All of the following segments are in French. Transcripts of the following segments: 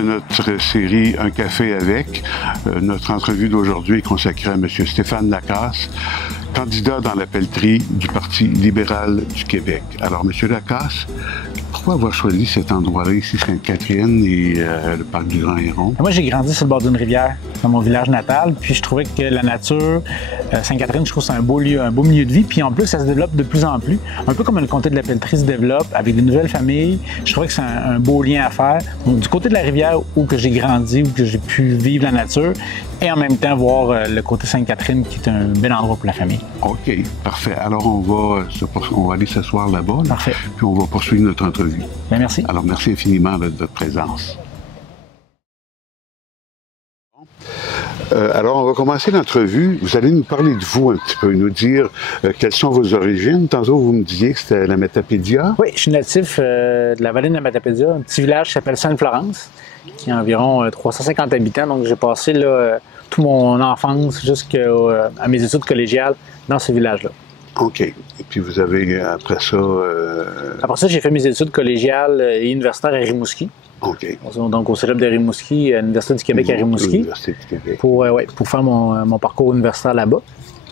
de notre série Un café avec. Notre entrevue d'aujourd'hui est consacrée à M. Stéphane Lacasse, candidat dans la pelleterie du Parti libéral du Québec. Alors, M. Lacasse, pourquoi avoir choisi cet endroit-là, ici, Sainte-Catherine et le parc du Grand Héron? Moi, j'ai grandi sur le bord d'une rivière, dans mon village natal, puis je trouvais que la nature, Sainte-Catherine, je trouve que c'est un beau lieu, un beau milieu de vie, puis en plus, ça se développe de plus en plus. Un peu comme le comté de la pelleterie se développe avec de nouvelles familles. Je trouvais que c'est un beau lien à faire. Donc, du côté de la rivière où que j'ai grandi, où que j'ai pu vivre la nature, et en même temps voir le côté Sainte-Catherine, qui est un bel endroit pour la famille. OK, parfait. Alors, on va aller s'asseoir là-bas, Parfait. Puis on va poursuivre notre entrevue. Bien, merci. Alors, merci infiniment de votre présence. Alors, on va commencer l'entrevue. Vous allez nous parler de vous un petit peu, nous dire quelles sont vos origines. Tantôt, vous me disiez que c'était la Matapédia. Oui, je suis natif de la vallée de la Matapédia, un petit village qui s'appelle Sainte-Florence, qui a environ 350 habitants. Donc, j'ai passé là, toute mon enfance jusqu'à mes études collégiales dans ce village-là. OK. Et puis, vous avez, après ça... Après ça, j'ai fait mes études collégiales et universitaires à Rimouski. OK. Donc, au cégep de Rimouski, à l'Université du Québec à Rimouski. L'Université du Québec. Pour faire mon parcours universitaire là-bas.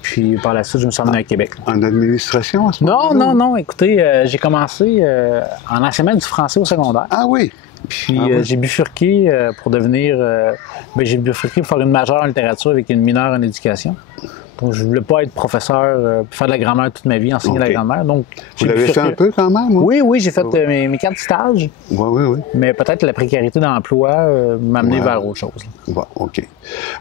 Puis, par la suite, je me suis emmené à Québec. En administration, à ce moment-là? Non. Écoutez, j'ai commencé en enseignement du français au secondaire. Ah oui? Puis j'ai bifurqué pour devenir... j'ai bifurqué pour faire une majeure en littérature avec une mineure en éducation. Donc, je ne voulais pas être professeur, faire de la grammaire toute ma vie, enseigner la grammaire. Donc, vous l'avez fait un peu quand même? Hein? Oui, j'ai fait mes 4 stages. Oui. Mais peut-être la précarité d'emploi m'a amené vers autre chose. Bon, OK.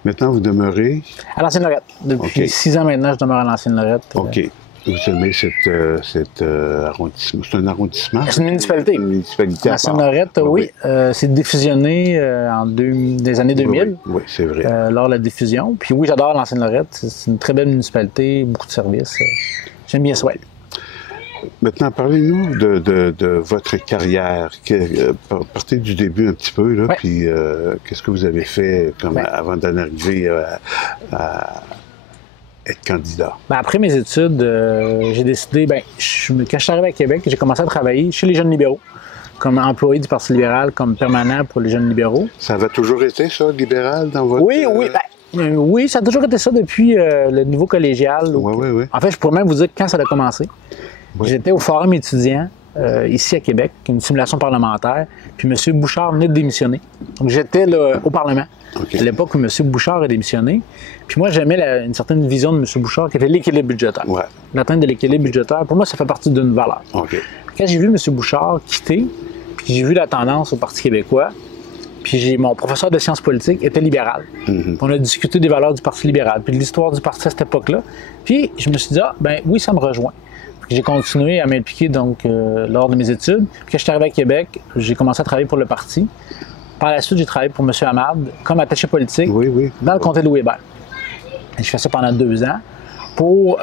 Maintenant, vous demeurez? À l'Ancienne-Lorette. Depuis 6 ans maintenant, je demeure à l'Ancienne-Lorette. OK. Vous aimez cet arrondissement? C'est un arrondissement? C'est une municipalité. Une municipalité. L'Ancienne-Lorette, oui. C'est diffusionné des années 2000. Oui, c'est vrai. Lors de la diffusion. Puis oui, j'adore l'Ancienne-Lorette. C'est une très belle municipalité, beaucoup de services. J'aime bien ça. Maintenant, parlez-nous de votre carrière. Partez du début un petit peu, là, puis qu'est-ce que vous avez fait avant d'en arriver à être candidat? Après mes études, j'ai décidé, quand je suis arrivé à Québec, j'ai commencé à travailler chez les Jeunes libéraux, comme employé du Parti libéral, comme permanent pour les Jeunes libéraux. Ça avait toujours été ça, libéral, dans votre... Oui, ça a toujours été ça depuis le niveau collégial. Oui. En fait, je pourrais même vous dire quand ça a commencé. Oui. J'étais au Forum étudiant, ici à Québec, une simulation parlementaire, puis M. Bouchard venait de démissionner. Donc, j'étais là, au Parlement. À l'époque où M. Bouchard a démissionné. Puis moi, j'aimais une certaine vision de M. Bouchard qui était l'équilibre budgétaire. L'atteinte de l'équilibre budgétaire, pour moi, ça fait partie d'une valeur. Quand j'ai vu M. Bouchard quitter, puis j'ai vu la tendance au Parti québécois, puis mon professeur de sciences politiques était libéral. On a discuté des valeurs du Parti libéral, puis de l'histoire du parti à cette époque-là. Puis je me suis dit, oui, ça me rejoint. J'ai continué à m'impliquer lors de mes études. Puis quand je suis arrivé à Québec, j'ai commencé à travailler pour le parti. Par la suite, j'ai travaillé pour M. Hamad comme attaché politique dans le comté de Louis-Hébert. J'ai fait ça pendant 2 ans pour,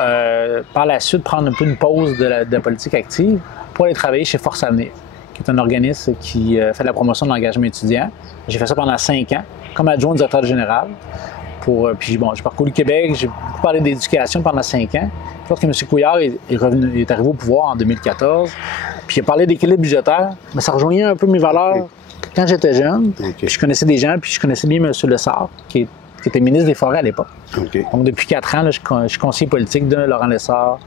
par la suite, prendre un peu une pause de la politique active pour aller travailler chez Force Avenir, qui est un organisme qui fait la promotion de l'engagement étudiant. J'ai fait ça pendant 5 ans comme adjoint directeur général. Puis j'ai parcouru le Québec, j'ai beaucoup parlé d'éducation pendant 5 ans. Lorsque M. Couillard est arrivé au pouvoir en 2014, puis il a parlé d'équilibre budgétaire, mais ça rejoignait un peu mes valeurs quand j'étais jeune. Puis je connaissais des gens, puis je connaissais bien M. Lessard, qui était ministre des Forêts à l'époque. Donc depuis 4 ans, là, je suis conseiller politique de Laurent Lessard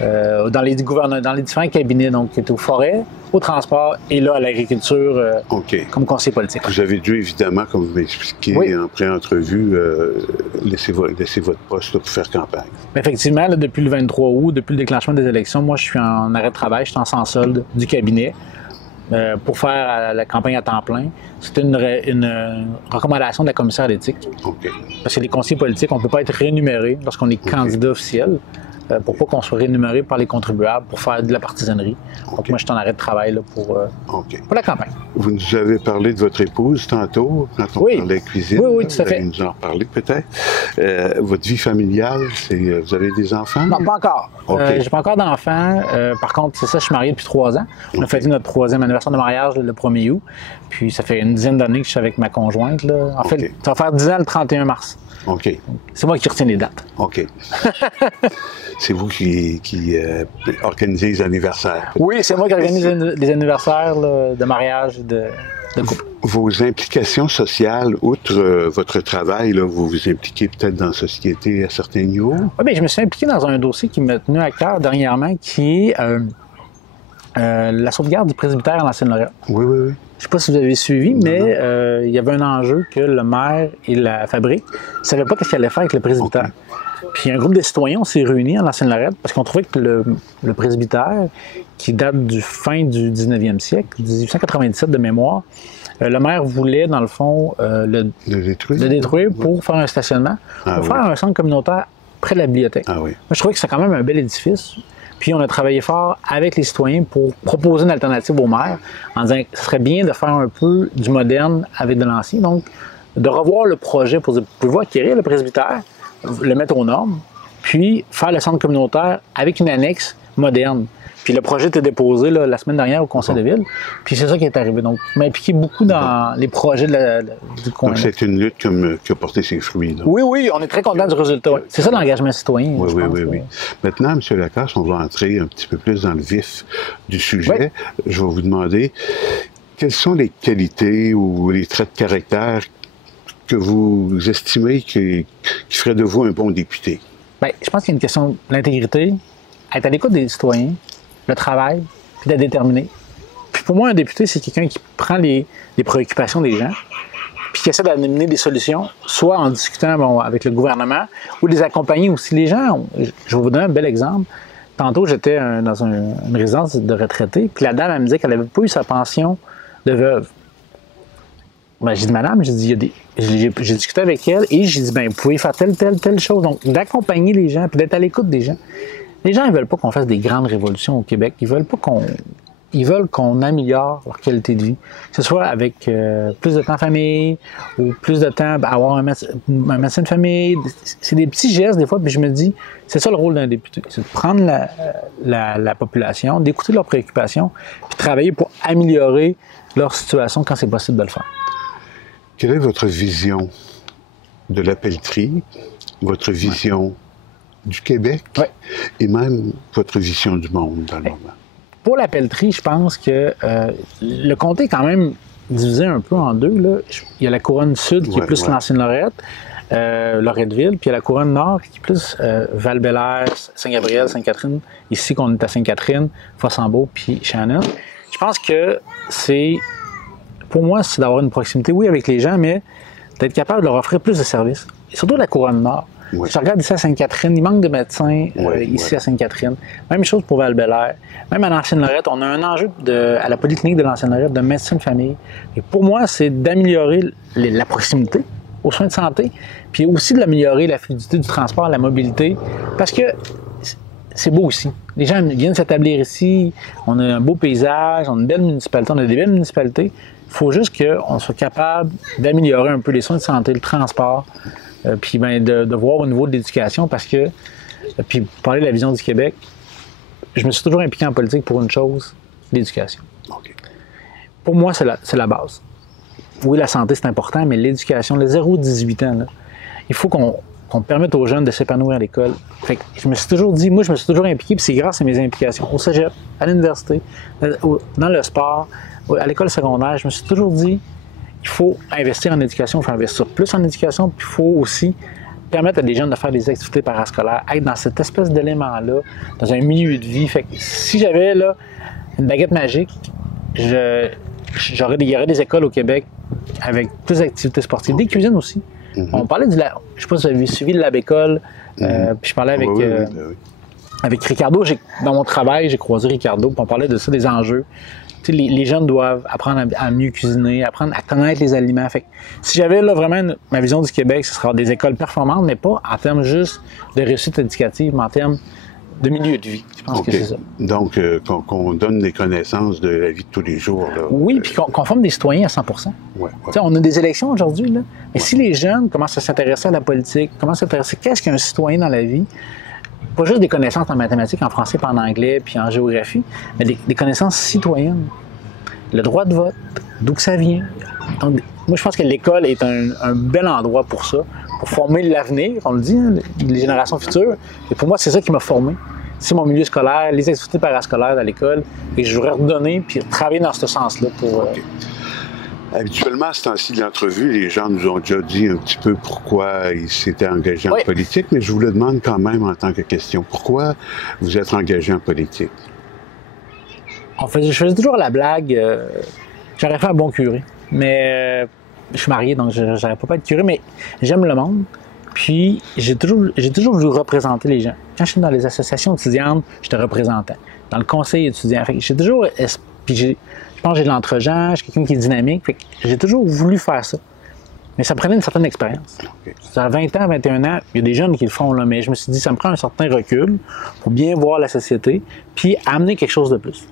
dans les différents cabinets, donc qui étaient aux forêts, au transport et là à l'agriculture comme conseiller politique. Vous avez dû évidemment, comme vous m'expliquez en pré-entrevue, laisser votre poste là, pour faire campagne. Effectivement, là, depuis le 23 août, depuis le déclenchement des élections, moi je suis en arrêt de travail, je suis en sans solde du cabinet pour faire la campagne à temps plein. C'était une recommandation de la commissaire à l'éthique. Parce que les conseillers politiques, on ne peut pas être rémunéré lorsqu'on est candidat officiel. Pour pas qu'on soit rémunéré par les contribuables pour faire de la partisanerie. Donc moi, je suis en arrêt de travail là, pour la campagne. Vous nous avez parlé de votre épouse tantôt, quand on parlait cuisine. Oui, tout à fait. Vous nous en reparlez peut-être. Votre vie familiale, vous avez des enfants? Non, pas encore. J'ai pas encore d'enfants. Par contre, c'est ça, je suis marié depuis 3 ans. On a fêté notre 3e anniversaire de mariage le 1er août. Puis ça fait une dizaine d'années que je suis avec ma conjointe. Là. En fait, ça va faire 10 ans le 31 mars. C'est moi qui retiens les dates. c'est vous qui organisez les anniversaires. Oui, c'est moi qui organise les anniversaires là, de mariage, de couple. Vos implications sociales, outre votre travail, là, vous vous impliquez peut-être dans la société à certains niveaux? Oui, bien, je me suis impliqué dans un dossier qui m'a tenu à cœur dernièrement, qui est la sauvegarde du presbytère en Ancienne-Lorraine. Oui, oui, oui. Je ne sais pas si vous avez suivi, mais il y avait un enjeu que le maire et la fabrique ne savaient pas ce qu'ils allaient faire avec le presbytère. Okay. Puis un groupe de citoyens, on s'est réunis en Ancienne-Lorraine parce qu'on trouvait que le presbytère, qui date du fin du 19e siècle, 1897 de mémoire, le maire voulait, dans le fond, le détruire pour faire un stationnement, pour faire un centre communautaire près de la bibliothèque. Ah, oui. Moi, je trouvais que c'est quand même un bel édifice. Puis on a travaillé fort avec les citoyens pour proposer une alternative au maire en disant que ce serait bien de faire un peu du moderne avec de l'ancien. Donc, de revoir le projet pour pouvoir acquérir le presbytère, le mettre aux normes, puis faire le centre communautaire avec une annexe moderne. Puis le projet était déposé là, la semaine dernière au conseil de ville. Puis c'est ça qui est arrivé. Donc, je m'impliquais beaucoup dans les projets du coin. Donc, c'est une lutte qui a porté ses fruits. Donc. Oui, oui, on est très content du résultat. Oui. C'est ça l'engagement citoyen. Oui, oui, oui, oui. Maintenant, M. Lacasse, on va entrer un petit peu plus dans le vif du sujet. Oui. Je vais vous demander, quelles sont les qualités ou les traits de caractère que vous estimez qui feraient de vous un bon député? Bien, je pense qu'il y a une question de l'intégrité, être à l'écoute des citoyens, le travail, puis d'être déterminé. Puis pour moi, un député, c'est quelqu'un qui prend les préoccupations des gens, puis qui essaie d'amener des solutions, soit en discutant avec le gouvernement, ou les accompagner aussi. Les gens, je vais vous donner un bel exemple. Tantôt, j'étais dans une résidence de retraités, puis la dame, elle me disait qu'elle n'avait pas eu sa pension de veuve. Ben, j'ai dit, madame, j'ai discuté avec elle, et j'ai dit, ben, vous pouvez faire telle chose. Donc, d'accompagner les gens, puis d'être à l'écoute des gens. Les gens, ils ne veulent pas qu'on fasse des grandes révolutions au Québec. Ils veulent qu'on améliore leur qualité de vie. Que ce soit avec plus de temps en famille ou plus de temps à avoir un médecin de famille. C'est des petits gestes, des fois, puis je me dis, c'est ça le rôle d'un député. C'est de prendre la population, d'écouter leurs préoccupations, puis travailler pour améliorer leur situation quand c'est possible de le faire. Quelle est votre vision de la pelleterie, votre vision du Québec et même votre vision du monde dans le moment? Pour la pelleterie, je pense que le comté est quand même divisé un peu en deux. Là. Il y a la couronne sud qui est plus l'Ancienne-Lorette, Loretteville, puis il y a la couronne nord qui est plus Val-Bélair, Saint-Gabriel, Sainte-Catherine. Ici, qu'on est à Sainte-Catherine, Fossambeau, puis Shannon. Je pense que pour moi, c'est d'avoir une proximité, oui, avec les gens, mais d'être capable de leur offrir plus de services. Et surtout la couronne nord. Oui. Je regarde ici à Sainte-Catherine, il manque de médecins ici à Sainte-Catherine. Même chose pour Val-Bélair. Même à l'Ancienne-Lorette, on a un enjeu à la polyclinique de l'Ancienne-Lorette de médecine de famille. Et pour moi, c'est d'améliorer la proximité aux soins de santé, puis aussi d'améliorer la fluidité du transport, la mobilité, parce que c'est beau aussi. Les gens viennent s'établir ici, on a un beau paysage, on a une belle municipalité, on a des belles municipalités. Il faut juste qu'on soit capable d'améliorer un peu les soins de santé, le transport, puis ben, de voir au niveau de l'éducation, parce que, puis pour parler de la vision du Québec, je me suis toujours impliqué en politique pour une chose, l'éducation. Okay. Pour moi, c'est la base. Oui, la santé, c'est important, mais l'éducation, les 0-18 ans, là, il faut qu'on permette aux jeunes de s'épanouir à l'école. Fait que je me suis toujours dit, moi, je me suis toujours impliqué, puis c'est grâce à mes implications, au cégep, à l'université, dans le sport, à l'école secondaire, je me suis toujours dit, il faut investir en éducation, il faut investir plus en éducation, puis il faut aussi permettre à des jeunes de faire des activités parascolaires, être dans cette espèce d'élément-là, dans un milieu de vie. Fait que si j'avais là une baguette magique, il y aurait des écoles au Québec avec plus d'activités sportives, des cuisines aussi. On parlait je ne sais pas si vous avez suivi le Lab École, puis je parlais avec Ricardo. Dans mon travail, j'ai croisé Ricardo, puis on parlait de ça, des enjeux. Les jeunes doivent apprendre à mieux cuisiner, apprendre à connaître les aliments. Fait que, si j'avais là vraiment ma vision du Québec, ce sera des écoles performantes, mais pas en termes juste de réussite éducative, mais en termes de milieu de vie. Je pense que c'est ça. Donc, qu'on donne des connaissances de la vie de tous les jours. Là, oui, puis qu'on forme des citoyens à 100%. On a des élections aujourd'hui, là. Mais si les jeunes commencent à s'intéresser à la politique, commencent à s'intéresser qu'est-ce qu'un citoyen dans la vie, pas juste des connaissances en mathématiques, en français, puis en anglais, puis en géographie, mais des connaissances citoyennes. Le droit de vote, d'où que ça vient. Donc, moi, je pense que l'école est un bel endroit pour ça, pour former l'avenir, on le dit, hein, les générations futures. Et pour moi, c'est ça qui m'a formé. C'est mon milieu scolaire, les activités parascolaires à l'école. Et je voudrais redonner puis travailler dans ce sens-là pour... Habituellement, à ce temps-ci de l'entrevue, les gens nous ont déjà dit un petit peu pourquoi ils s'étaient engagés en politique, mais je vous le demande quand même en tant que question. Pourquoi vous êtes engagé en politique? Je faisais toujours la blague, j'aurais fait un bon curé, mais je suis marié, donc je n'aurais pas être curé, mais j'aime le monde, puis j'ai toujours voulu représenter les gens. Quand je suis dans les associations étudiantes, j'étais représentant. Dans le conseil étudiant, j'ai toujours... Puis je pense que j'ai de l'entre-gens, je suis quelqu'un qui est dynamique, j'ai toujours voulu faire ça. Mais ça prenait une certaine expérience. À 20 ans, 21 ans, il y a des jeunes qui le font, là, mais je me suis dit, ça me prend un certain recul pour bien voir la société, puis amener quelque chose de plus.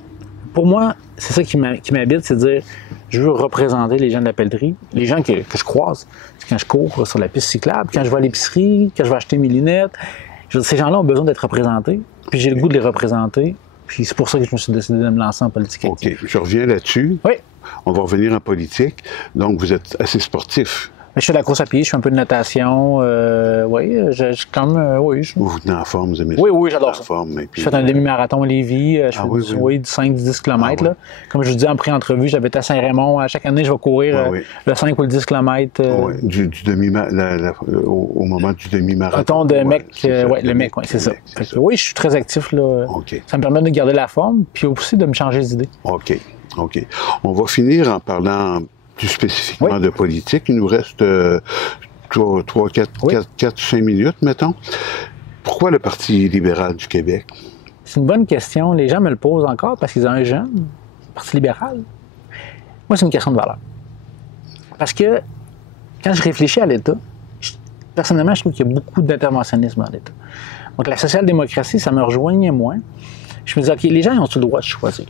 Pour moi, c'est ça qui m'habite, c'est de dire, je veux représenter les gens de la pelleterie, les gens que je croise, quand je cours sur la piste cyclable, quand je vais à l'épicerie, quand je vais acheter mes lunettes. Ces gens-là ont besoin d'être représentés, puis j'ai le goût de les représenter. Puis c'est pour ça que je me suis décidé de me lancer en politique active. OK. Je reviens là-dessus. Oui. On va revenir en politique. Donc, vous êtes assez sportif. Je fais de la course à pied, je fais un peu de natation. Oui, Vous vous tenez en forme, vous aimez ça? Oui, j'adore ça. Puis, je fais un demi-marathon à Lévis. Je fais du 5-10 km. Là. Comme je vous dis en pré-entrevue, j'habite à Saint-Raymond. À chaque année, je vais courir le 5 ou le 10 km. Au moment du demi-marathon. De mec, le mec, c'est ça. Oui, je suis très actif. Là. Ça me permet de garder la forme, puis aussi de me changer d'idée. OK. On va finir en parlant plus spécifiquement de politique. Il nous reste 4-5 minutes, mettons. Pourquoi le Parti libéral du Québec? C'est une bonne question. Les gens me le posent encore parce qu'ils ont un jeune. Parti libéral. Moi, c'est une question de valeur. Parce que quand je réfléchis à l'État, personnellement, je trouve qu'il y a beaucoup d'interventionnisme dans l'État. Donc, la social-démocratie, ça me rejoignait moins. Je me disais, OK, les gens ont-ils le droit de choisir?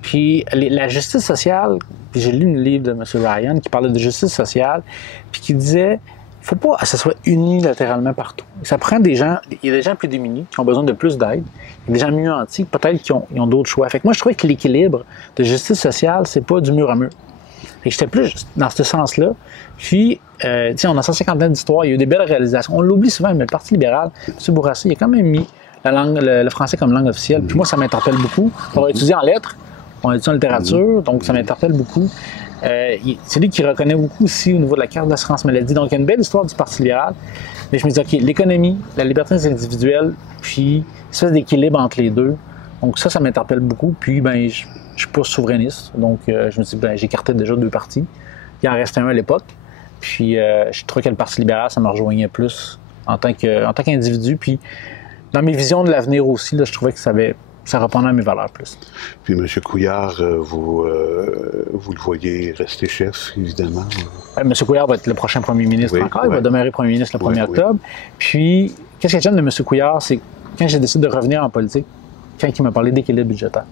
Puis la justice sociale, puis j'ai lu un livre de M. Ryan qui parlait de justice sociale, puis qui disait, il ne faut pas que ça soit unilatéralement partout. Ça prend des gens, il y a des gens plus démunis qui ont besoin de plus d'aide, il y a des gens mieux nantis, peut-être qui ont d'autres choix. Fait que moi, je trouvais que l'équilibre de justice sociale, c'est pas du mur à mur. Fait que j'étais plus dans ce sens-là. Puis, on a 150 ans d'histoire, il y a eu des belles réalisations. On l'oublie souvent, mais le Parti libéral, M. Bourassa, il a quand même mis le français comme langue officielle. Puis moi, ça m'interpelle beaucoup. On va étudier en lettres. On étudie en littérature, donc ça m'interpelle beaucoup. C'est lui qui reconnaît beaucoup aussi au niveau de la carte d'assurance maladie. Donc, il y a une belle histoire du Parti libéral. Mais je me dis, OK, l'économie, la liberté individuelle, puis une espèce d'équilibre entre les deux. Donc, ça m'interpelle beaucoup. Puis, je suis pas souverainiste. Donc, je me dis, j'écartais déjà 2 partis. Il en restait un à l'époque. Puis, je trouvais que le Parti libéral, ça me rejoignait plus en tant qu'individu. Puis, dans mes visions de l'avenir aussi, là, je trouvais que ça répondait à mes valeurs plus. Puis M. Couillard, vous le voyez rester chef, évidemment. M. Couillard va être le prochain premier ministre encore. Il va demeurer premier ministre le 1er octobre. Puis, qu'est-ce que j'aime de M. Couillard, c'est quand j'ai décidé de revenir en politique, quand il m'a parlé d'équilibre budgétaire.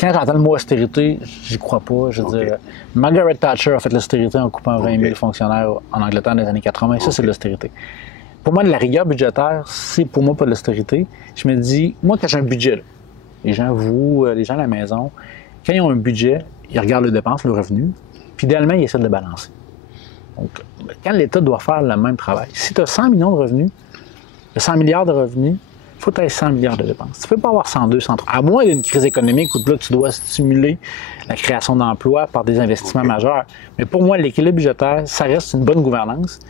Quand j'entends le mot austérité, j'y crois pas. Je veux dire, Margaret Thatcher a fait l'austérité en coupant 20 000 fonctionnaires en Angleterre dans les années 80. Ça, c'est de l'austérité. Pour moi, de la rigueur budgétaire, c'est pour moi pas de l'austérité. Je me dis, moi, quand j'ai un budget, là, les gens à la maison, quand ils ont un budget, ils regardent les dépenses, le revenu, puis idéalement, ils essaient de le balancer. Donc, quand l'État doit faire le même travail, si tu as 100 millions de revenus, 100 milliards de revenus, il faut que tu aies 100 milliards de dépenses. Tu ne peux pas avoir 102, 103. À moins d'une crise économique où là, tu dois stimuler la création d'emplois par des investissements majeurs. Mais pour moi, l'équilibre budgétaire, ça reste une bonne gouvernance.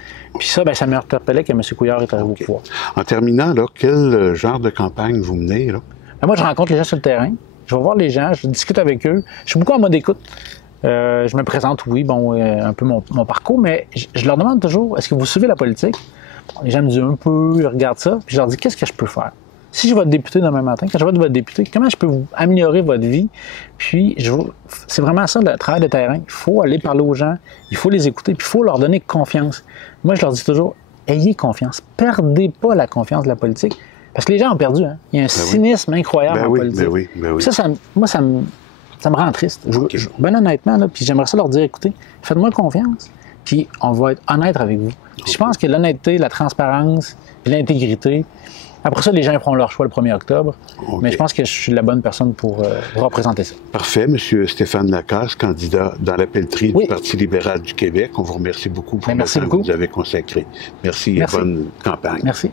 Puis ça, ça m'interpellait que M. Couillard est arrivé au pouvoir. En terminant, là, quel genre de campagne vous menez, là? Moi, je rencontre les gens sur le terrain. Je vais voir les gens, je discute avec eux. Je suis beaucoup en mode écoute. Je me présente, un peu mon parcours, mais je leur demande toujours, est-ce que vous suivez la politique? Les gens me disent un peu, ils regardent ça, puis je leur dis, qu'est-ce que je peux faire? Si je vais être député demain matin, quand je vais être votre député, comment je peux vous améliorer votre vie? Puis, c'est vraiment ça, le travail de terrain. Il faut aller parler aux gens, il faut les écouter, puis il faut leur donner confiance. Moi, je leur dis toujours, ayez confiance. Perdez pas la confiance de la politique. Parce que les gens ont perdu. Hein? Il y a un cynisme incroyable en politique. Moi, ça me rend triste. Ben honnêtement, là, puis j'aimerais ça leur dire, écoutez, faites-moi confiance, puis on va être honnête avec vous. Puis je pense que l'honnêteté, la transparence, puis l'intégrité, Après ça, les gens feront leur choix le 1er octobre. Okay. Mais je pense que je suis la bonne personne pour représenter ça. Parfait. M. Stéphane Lacasse, candidat dans la pelleterie du Parti libéral du Québec. On vous remercie beaucoup pour le temps que vous avez consacré. Merci et bonne campagne. Merci.